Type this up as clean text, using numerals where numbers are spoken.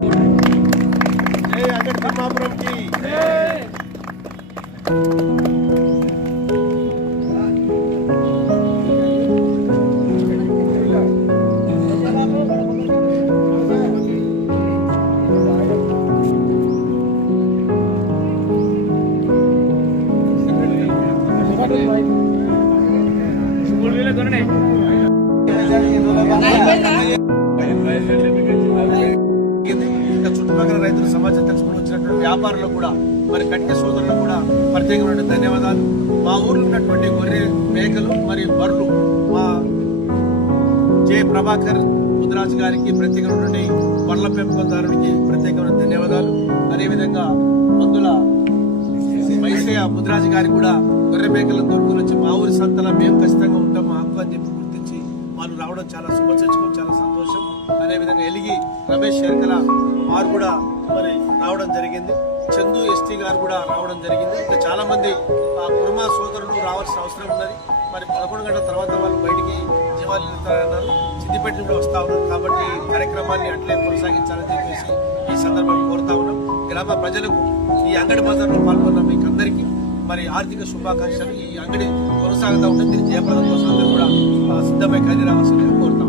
జై అంగడి తిమ్మాపురంకి చుట్టుపక్కల రైతుల సమాచారం తెలుసుకుని వచ్చినటువంటి వ్యాపారులకు కూడా మరి కట్టిన సోదరులకు కూడా ప్రత్యేకమైన ధన్యవాదాలు. మా ఊర్లో ఉన్నటువంటి గొర్రె మేకలు మరియు బర్రెలు మా జె ప్రభాకర్ ముద్రాజు గారికి ప్రత్యేకమైనటువంటి బర్ల పెంపకందారునికి ప్రత్యేకమైన ధన్యవాదాలు. అదేవిధంగా మందుల మైసయ్య ముద్రాజు గారికి కూడా గొర్రె మేకలను దొరుకుని వచ్చి మా ఊరి సంతలో మేము ఖచ్చితంగా ఉంటాం మా హక్కు అని చెప్పి గుర్తించి వాళ్ళు రావడం చాలా శుభసూచకం, చాలా సంతోషం. అదేవిధంగా ఎలిగి రమేష్ శర్కల వారు కూడా మరి రావడం జరిగింది. చందు ఎస్టీ గారు కూడా రావడం జరిగింది. ఇంకా చాలా మంది ఆ కుర్మా సోదరులు రావాల్సిన అవసరం ఉన్నది. మరి 11 గంటల తర్వాత వాళ్ళు బయటికి జీవాలు వెళ్తారన్నారు. సిద్దిపేట నుండి వస్తా ఉన్నారు. కాబట్టి కార్యక్రమాన్ని అట్లే కొనసాగించాలని చెప్పేసి ఈ సందర్భంగా కోరుతా ఉన్నాం. గ్రామ ప్రజలకు ఈ అంగడి బజార్లో పాల్గొన్న మీకు అందరికీ మరి ఆర్థిక శుభాకాంక్షలు. ఈ అంగడి కొనసాగుతూ ఉంటుంది. దీన్ని జయప్రదం కోసం అందరూ కూడా సిద్ధమై కలిగి రావాల్సిందిగా కోరుతాం.